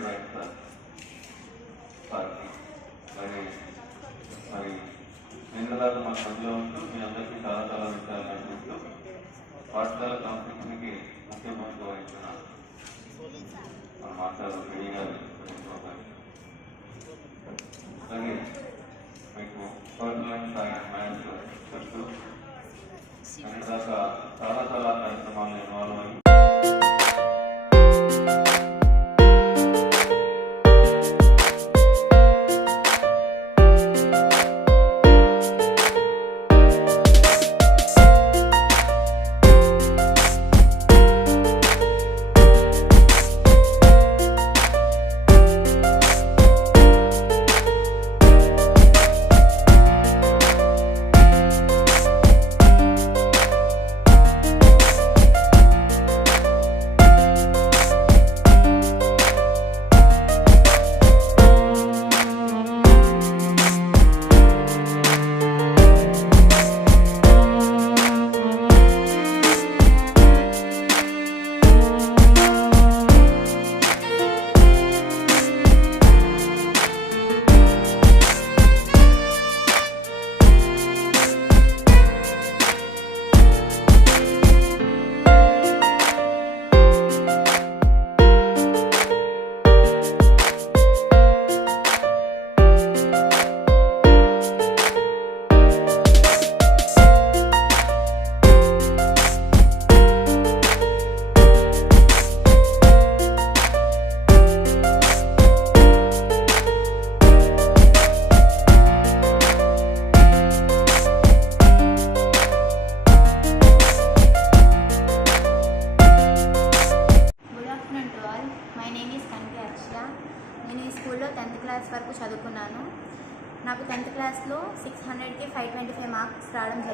Retired right sir సార్కి మరి మరి నిన్నదాకా మాకు అందులో ఉంటూ మీ అందరికీ చాలా చాలా విషయాలు నేర్పిస్తూ పాఠశాల కాంపిటీషన్కి ముఖ్య భూమిక వహించిన మన మాస్టర్ రెడ్డి గారు అలాగే మీకు పర్సనల్ సైన్స్ మ్యాథ్స్ చెప్తూ దాకా చాలా చాలా కార్యక్రమాలు ఇన్వాల్వ్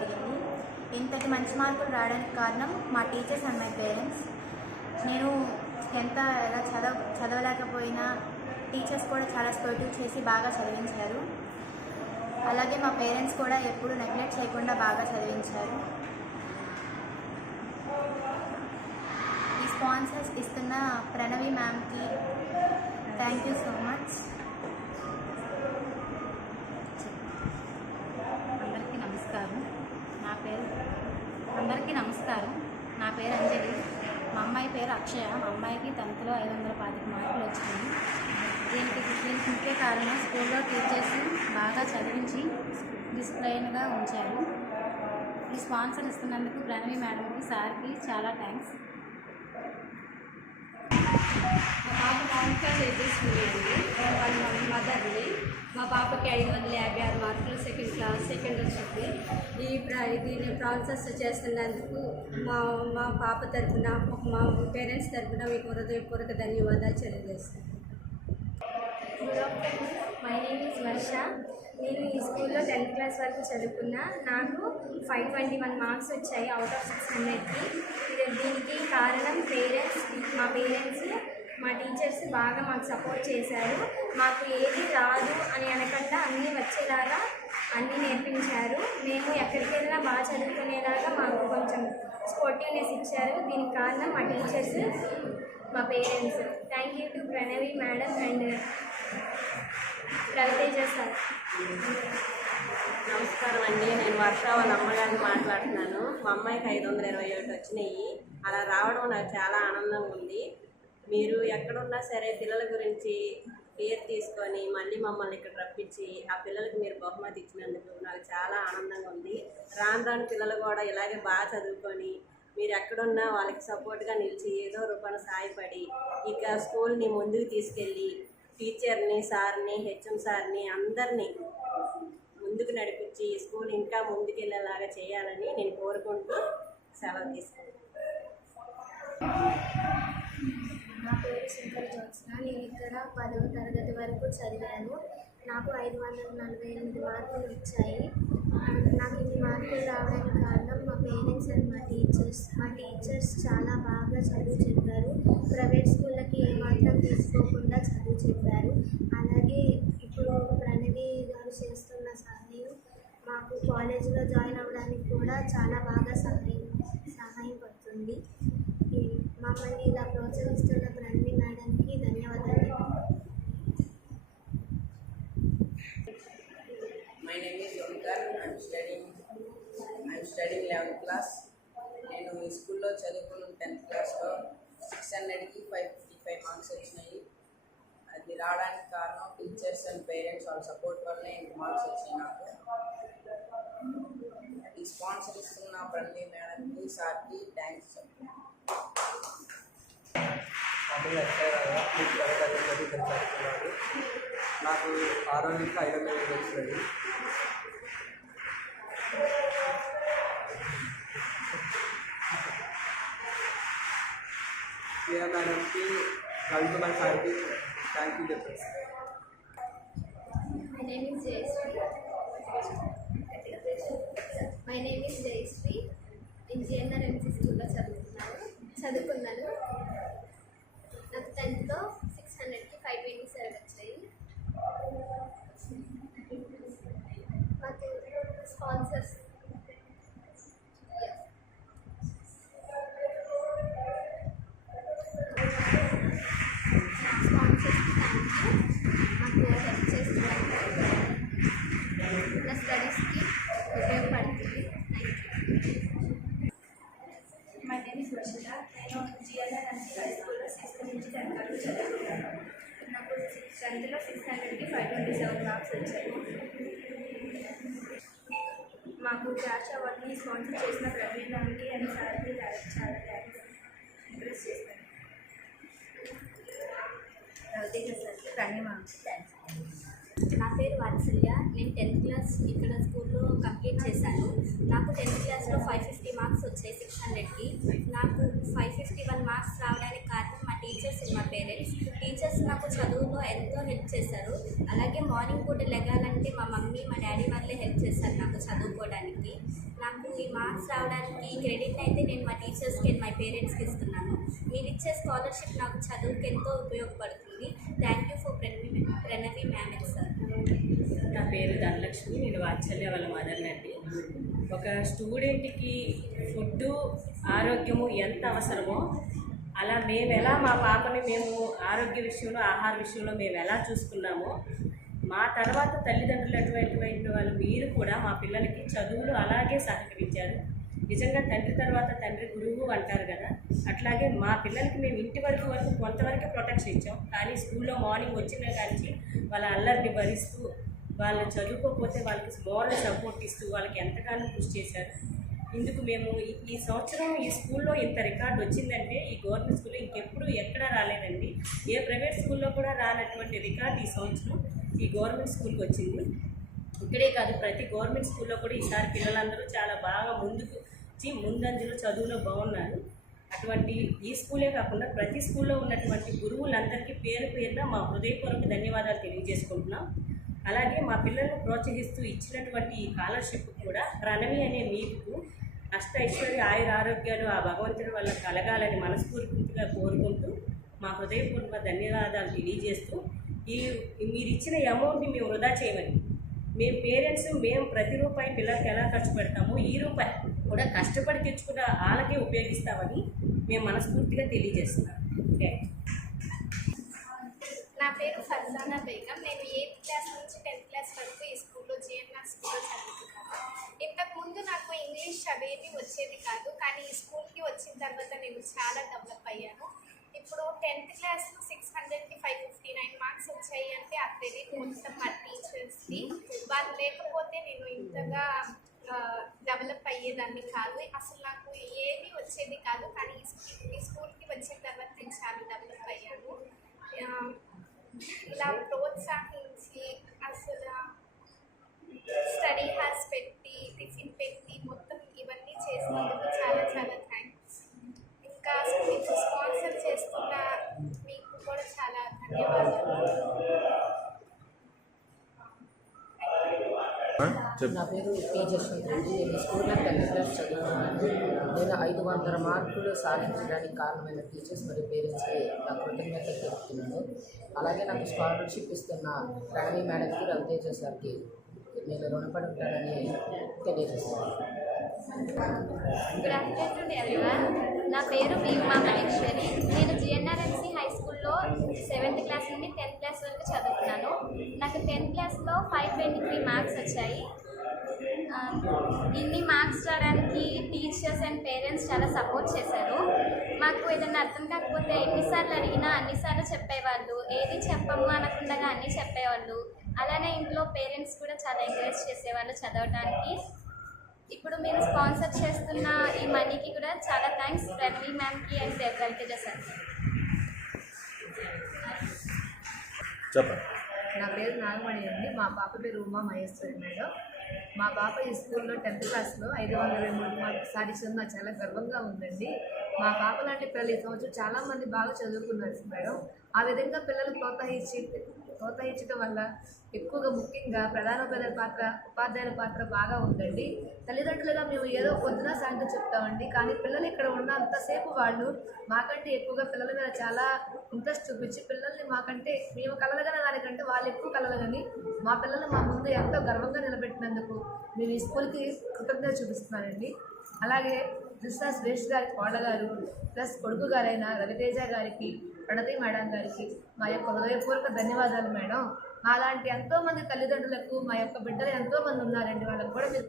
మార్క్స్ జరిగింది ఇంతటి మంచి మార్కులు రావడానికి కారణం మా టీచర్స్ అండ్ మై పేరెంట్స్. నేను ఎంత ఎలా చదవ చదవలేకపోయినా టీచర్స్ కూడా చాలా స్పోర్టివ్ చేసి బాగా చదివించారు. అలాగే మా పేరెంట్స్ కూడా ఎప్పుడు నెగ్లెక్ట్ చేయకుండా బాగా చదివించారు. ఈ స్పాన్సర్స్ ఇస్తున్న ప్రణవి మ్యామ్కి థ్యాంక్ యూ సో మచ్ అందరికీ నమస్కారం నా పేరు అందరికీ నమస్కారం. నా పేరు అంజలి. మా అమ్మాయి పేరు అక్షయ. మా అమ్మాయికి టెన్త్లో ఐదు వందల పాతిక మార్కులు వచ్చినాయి. దీనికి దీనికి ముఖ్య కారణం స్కూల్లో టీచర్స్ బాగా చదివించి డిసిప్లైన్గా ఉంచారు. ఈ స్పాన్సర్ ఇస్తున్నందుకు ప్రణవి మేడంకి సార్కి చాలా థ్యాంక్స్. పాప మౌనిక చేసేసుకుని వాళ్ళ మదర్ని మా పాపకి ఐదు వందల యాభై ఆరు మార్కులు సెకండ్ క్లాస్ సెకండ్ వచ్చింది ఈ ప్ర- దీన్ని ప్రాసెస్ చేస్తున్నందుకు మా మా పాప తరఫున మా పేరెంట్స్ తరఫున మీకు హృదయపూర్వక ధన్యవాదాలు తెలియజేస్తాను good afternoon my name is Varsha నేను ఈ స్కూల్లో టెన్త్ క్లాస్ వరకు చదువుకున్నా. నాకు ఫైవ్ ట్వంటీ వన్ మార్క్స్ వచ్చాయి అవుట్ ఆఫ్ సిక్స్ హండ్రెడ్కి దీనికి కారణం పేరెంట్స్ మా పేరెంట్స్ మా టీచర్స్ బాగా మాకు సపోర్ట్ చేశారు. మాకు ఏది రాదు అని అనకుండా అన్నీ వచ్చేలాగా అన్నీ నేర్పించారు. మేము ఎక్కడికి వెళ్ళినా బాగా చదువుకునేలాగా మాకు కొంచెం స్పోర్టివ్నెస్ ఇచ్చారు. దీనికి కారణం మా టీచర్స్ మా parents. Thank you to Pranavi madam and Raviteja sir. నమస్కారం అండి. నేను వర్ష వాళ్ళ అమ్మగారిని మాట్లాడుతున్నాను. మా అమ్మాయికి ఐదు వందల ఇరవై ఒకటి వచ్చినాయి. అలా రావడం నాకు చాలా ఆనందంగా ఉంది. మీరు ఎక్కడున్నా సరే పిల్లల గురించి కేర్ తీసుకొని మళ్ళీ మమ్మల్ని ఇక్కడ రప్పించి ఆ పిల్లలకి మీరు బహుమతి ఇచ్చినందుకు నాకు చాలా ఆనందంగా ఉంది. రాను రాను పిల్లలు కూడా ఇలాగే బాగా చదువుకొని మీరు ఎక్కడున్నా వాళ్ళకి సపోర్ట్గా నిలిచి ఏదో రూపాన సాయపడి ఇక స్కూల్ని ముందుకు తీసుకెళ్ళి టీచర్ని సార్ని హెచ్ఎం సార్ని అందరినీ ముందుకు నడిపించి స్కూల్ ఇంకా ముందుకెళ్ళేలాగా చేయాలని నేను కోరుకుంటూ సెలవు తీసుకున్నాను శంకర్ జోత్స్న నేను ఇక్కడ పదవ తరగతి వరకు చదివాను. నాకు ఐదు వందల నలభై ఎనిమిది మార్కులు వచ్చాయి. నాకు ఇన్ని మార్కులు రావడానికి కారణం మా పేరెంట్స్ అండ్ మా టీచర్స్. మా టీచర్స్ చాలా బాగా చదువు చెప్పారు. ప్రైవేట్ స్కూళ్ళకి ఏమాత్రం తీసుకోకుండా చదువు చెప్పారు. అలాగే ఇప్పుడు ప్రణవి గారు చేస్తున్న సహాయం మాకు కాలేజీలో జాయిన్ అవ్వడానికి కూడా చాలా బాగా సహాయం సహాయం పడుతుంది మమ్మల్ని ఇలా ప్రోత్సహిస్తున్న ప్రణవి మేడంకి ధన్యవాదాలు My name I'm study I'm studying. I'm studying 11th class. నేను ఈ స్కూల్లో చదువుకున్న టెన్త్ క్లాస్లో సిక్స్ హండ్రెడ్కి ఫైవ్ ఫిఫ్టీ ఫైవ్ మార్క్స్ వచ్చినాయి అది రావడానికి కారణం టీచర్స్ అండ్ పేరెంట్స్ వాళ్ళ సపోర్ట్ వల్లనే మార్క్స్ వచ్చినాయి నాకు ఈ స్పాన్సర్ ఇస్తున్న ప్రణవి మేడంకి సార్కి థ్యాంక్స్ చెప్తున్నాను మామూలుగా ఎక్కడ చదువుతున్నాడు నాకు ఆరో నుంచి ఐదో తరగతి వచ్చింది ప్రియా మేడంకి రవికుమార్ సార్కి థ్యాంక్ యూ చెప్పండి. My name is Jayasri My name is నేను జిఎన్ఆర్ ఎంసీ స్కూల్లో చదువుతున్నాను. చదువుకున్నాను. టెన్త్లో సిక్స్ హండ్రెడ్కి ఫైవ్ ట్వంటీ సెవెన్ వచ్చాయి మాకు స్పాన్సర్స్ స్పాన్సర్స్ థ్యాంక్ యూ మాకు హెల్ప్ చేస్తున్నారు నా స్టడీస్కి ఉపయోగపడుతుంది మై నేమ్ ఇస్ వర్షిత నేను జిఎల్ఆర్ అండ్ హై స్కూల్లో సిక్స్త్ నుంచి టెన్త్ వరకు చదువుకున్నాను నాకు టెన్త్లో సిక్స్ హండ్రెడ్కి ఫైవ్ ట్వంటీ సెవెన్ మార్క్స్ వచ్చాయి మాకు క్యాష్ అవార్డ్ని స్పాన్సర్ చేసిన ప్రవీణ్ దానికి అండ్ సార్కి చాలా థ్యాంక్స్ ఇంప్రెస్ చేస్తాను రవితేజ సార్కి థ్యాంక్స్ నా పేరు వాత్సల్య. నేను టెన్త్ క్లాస్ ఇక్కడ స్కూల్లో కంప్లీట్ చేశాను. నాకు టెన్త్ క్లాస్లో ఫైవ్ ఫిఫ్టీ మార్క్స్ వచ్చాయి సిక్స్ హండ్రెడ్కి. నాకు ఫైవ్ ఫిఫ్టీ వన్ మార్క్స్ రావడానికి కారణం మా టీచర్స్ మా పేరెంట్స్. టీచర్స్ నాకు చదువులో ఎంతో హెల్ప్ చేశారు. అలాగే మార్నింగ్ పూట లెగాలంటే మా మమ్మీ మా డాడీ వాళ్ళే హెల్ప్ చేశారు నాకు చదువుకోవడానికి. నాకు ఈ మార్క్స్ రావడానికి క్రెడిట్ అయితే నేను మా టీచర్స్కి మై పేరెంట్స్కి ఇస్తున్నాను. మీరు ఇచ్చే స్కాలర్షిప్ నాకు చదువుకి ఎంతో ఉపయోగపడుతుంది. Thank you for Pranavi Pranavi ma'am and sir నా పేరు ధనలక్ష్మి నేను వాత్సల్య వాళ్ళ మదర్ని అండి ఒక స్టూడెంట్కి ఫుడ్ ఆరోగ్యము ఎంత అవసరమో అలా మేము ఎలా మా పాపని మేము ఆరోగ్య విషయంలో ఆహార విషయంలో మేము ఎలా చూసుకున్నామో మా తర్వాత తల్లిదండ్రులు అటువంటి వాళ్ళు మీరు కూడా మా పిల్లలకి చదువులు అలాగే సహకరించారు. నిజంగా తండ్రి తర్వాత తండ్రి గురువు అంటారు కదా అట్లాగే మా పిల్లలకి మేము ఇంటి వరకు వరకు కొంతవరకు ప్రొటెక్షన్ ఇచ్చాం. కానీ స్కూల్లో మార్నింగ్ వచ్చిన కానీ వాళ్ళ అల్లరిని భరిస్తూ వాళ్ళు చదువుకోకపోతే వాళ్ళకి మోరల్ సపోర్ట్ ఇస్తూ వాళ్ళకి ఎంతగానో కృషి చేశారు. ఇందుకు మేము ఈ- ఈ సంవత్సరం ఈ స్కూల్లో ఇంత రికార్డు వచ్చిందంటే ఈ గవర్నమెంట్ స్కూల్లో ఇంకెప్పుడు ఎక్కడా రాలేదండి. ఏ ప్రైవేట్ స్కూల్లో కూడా రానటువంటి రికార్డు ఈ సంవత్సరం. ఈ గవర్నమెంట్ స్కూల్కి వచ్చింది. ఇక్కడే కాదు ప్రతి గవర్నమెంట్ స్కూల్లో కూడా ఈసారి పిల్లలందరూ చాలా బాగా ముందుకు వచ్చి ముందంజలో చదువులో బాగున్నారు. అటువంటి ఈ స్కూలే కాకుండా ప్రతి స్కూల్లో ఉన్నటువంటి గురువులందరికీ పేరు పేరున మా హృదయపూర్వక ధన్యవాదాలు తెలియజేసుకుంటున్నాం. అలాగే మా పిల్లలను ప్రోత్సహిస్తూ ఇచ్చినటువంటి ఈ స్కాలర్షిప్ కూడా ప్రణవి అనే మీకు అష్ట ఐశ్వర్య ఆయుర ఆరోగ్యాలు ఆ భగవంతుడి వల్ల కలగాలని మనస్ఫూర్తిగా కోరుకుంటూ మా హృదయపూర్వక ధన్యవాదాలు తెలియజేస్తూ ఈ మీరు ఇచ్చిన అమౌంట్ని మేము వృధా చేయమని మేము పేరెంట్స్ మేము ప్రతి రూపాయి పిల్లలకి ఎలా ఖర్చు పెడతామో ఈ రూపాయి కూడా కష్టపడి తెచ్చుకున్న వాళ్ళకే ఉపయోగిస్తామని మేము మనస్ఫూర్తిగా తెలియజేస్తున్నాం. ఓకే నా పేరు ఫర్జానా బేగం. నేను ఎయిత్ క్లాస్ నుంచి టెన్త్ క్లాస్ వరకు ఈ స్కూల్లో జిఎన్ఆర్ స్కూల్లో చదువుతున్నాను. ఇంతకుముందు నాకు ఇంగ్లీష్ అవేవి వచ్చేది కాదు కానీ ఈ స్కూల్కి వచ్చిన తర్వాత నేను చాలా డెవలప్ అయ్యాను. ఇప్పుడు టెన్త్ క్లాస్ సిక్స్ హండ్రెడ్కి ఫైవ్ ఫిఫ్టీ నైన్ మార్క్స్ వచ్చాయి అంటే ఆ క్రెడిట్ మొత్తం మా టీచర్స్కి వాళ్ళు లేకపోతే నేను ఇంతగా డెవలప్ అయ్యేదాన్ని కాదు. అసలు నాకు ఏది వచ్చేది కాదు. కానీ ఈ ఈ స్కూల్కి వచ్చిన తర్వాత నేను చాలా డెవలప్ అయ్యాను. ఇలా ప్రోత్సహించి అసలు స్టడీ హార్స్ పెట్టి టిఫిన్ పెట్టి మొత్తం ఇవన్నీ చేసినందుకు చాలా చాలా థ్యాంక్స్ ఇంకా మీకు స్పాన్సర్ చేస్తున్న మీకు కూడా చాలా ధన్యవాదాలు నా పేరు పి జశ్వంత్ రెడ్డి. నేను స్కూల్లో టెన్త్ క్లాస్ చదువుతున్నాను. నేను ఐదు వందల మార్కులు సాధించడానికి కారణమైన టీచర్స్ మరియు పేరెంట్స్కి నా కృతజ్ఞత తెలుపుతున్నాను. అలాగే నాకు స్కాలర్షిప్ ఇస్తున్న ప్రణవి మేడంకి రవితేజ సార్కి నేను రుణపడి ఉంటానని తెలియజేస్తున్నాను. గుడ్ ఆఫ్టర్నూన్ ఎవరివన్ నా పేరు వి ఉమామహేశ్వరి నేను జిఎన్ఆర్ఎంసీ హై స్కూల్లో సెవెంత్ క్లాస్ నుండి టెన్త్ క్లాస్ వరకు చదువుతున్నాను. నాకు టెన్త్ క్లాస్లో ఫైవ్ ట్వంటీ త్రీ మార్క్స్ వచ్చాయి. ఇన్ని మార్క్స్ రావడానికి టీచర్స్ అండ్ పేరెంట్స్ చాలా సపోర్ట్ చేశారు. మాకు ఏదైనా అర్థం కాకపోతే ఎన్నిసార్లు అడిగినా అన్నిసార్లు చెప్పేవాళ్ళు. ఏది చెప్పము అనకుండా అన్నీ చెప్పేవాళ్ళు. అలానే ఇంట్లో పేరెంట్స్ కూడా చాలా ఎంకరేజ్ చేసేవాళ్ళు చదవడానికి ఇప్పుడు మీరు స్పాన్సర్ చేస్తున్న ఈ మనీకి కూడా చాలా థ్యాంక్స్ ప్రణవి మ్యామ్కి అండ్ రవితేజ సార్. చెప్పండి. నా పేరు నాగమణి అండి. మా పాప పేరు ఉమా మహేశ్వరి మేడం. మా పాప ఈ స్కూల్లో టెన్త్ క్లాస్లో ఐదు వందల మూడు మార్కులు సాధించడం నాకు చాలా గర్వంగా ఉందండి. మా పాప లాంటి పిల్లలు ఈ సంవత్సరం చాలామంది బాగా చదువుకున్నారు మేడం. ఆ విధంగా పిల్లలు ప్రోత్సహించి ప్రోత్సహించడం వల్ల ఎక్కువగా ముఖ్యంగా ప్రధానోపాధ్యాయుల పాత్ర ఉపాధ్యాయుల పాత్ర బాగా ఉందండి. తల్లిదండ్రులుగా మేము ఏదో పొద్దున సాయంత్రం చెప్తామండి. కానీ పిల్లలు ఇక్కడ ఉన్నంతసేపు వాళ్ళు మాకంటే ఎక్కువగా పిల్లల మీద చాలా ఇంట్రెస్ట్ చూపించి పిల్లల్ని మాకంటే మేము కలలుగన దానికంటే వాళ్ళు ఎక్కువ కలలుగని మా పిల్లలు మా ముందు ఎంతో గర్వంగా నిలబెట్టినందుకు మేము ఈ స్కూల్కి కృతజ్ఞత చూపిస్తున్నానండి. అలాగే కృష్ణా సురేష్ గారి కోళ్ళ గారు ప్లస్ కొడుకు గారైన రవితేజ గారికి ప్రణతి మేడం గారికి మా యొక్క హృదయపూర్వక ధన్యవాదాలు మేడం. అలాంటి ఎంతోమంది తల్లిదండ్రులకు మా యొక్క బిడ్డలు ఎంతోమంది ఉన్నారండి వాళ్ళకు కూడా మీరు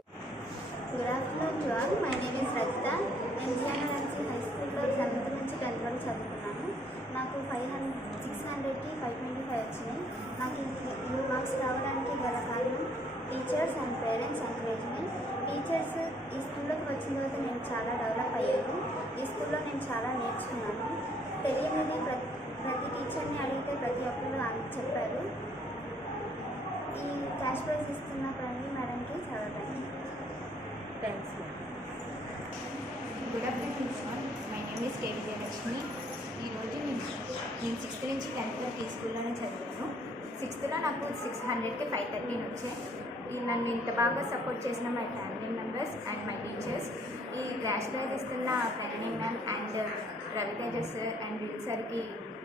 good afternoon to all my name is Rakta నేను హై స్కూల్లో సెవెంత్ నుంచి టెన్త్ వరకు చదువుకున్నాను నాకు ఫైవ్ హండ్రెడ్ సిక్స్ హండ్రెడ్కి ఫైవ్ ట్వంటీ ఫైవ్ వచ్చినాయి నాకు ఈ మార్క్స్ రావడానికి గల కారణం teachers and parents encouragement. Teachers ఈ స్కూల్లోకి వచ్చిన తర్వాత నేను చాలా డెవలప్ అయ్యాను. ఈ స్కూల్లో నేను చాలా నేర్చుకున్నాను. తెలియనిది ప్రతి ప్రతి టీచర్ని అడిగితే ప్రతి ఒక్కరు చెప్పారు. ఈ క్యాష్ ప్రైజ్ ఇస్తున్న ప్రణవి మేడంకి చాలా thanks good afternoon sir my name is K Jayalakshmi ఈరోజు నేను నేను సిక్స్త్ నుంచి టెన్త్ వరకు ఈ స్కూల్లోనే చదివాను. సిక్స్త్లో నాకు సిక్స్ హండ్రెడ్కి ఫైవ్ థర్టీన్ వచ్చాయి నన్ను ఇంత బాగా సపోర్ట్ చేసిన my family members and my teachers ఈ క్లాస్ ప్రైజ్ ఇస్తున్న family ma'am and Raviteja sir and will సార్కి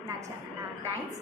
నా చా- నా థ్యాంక్స్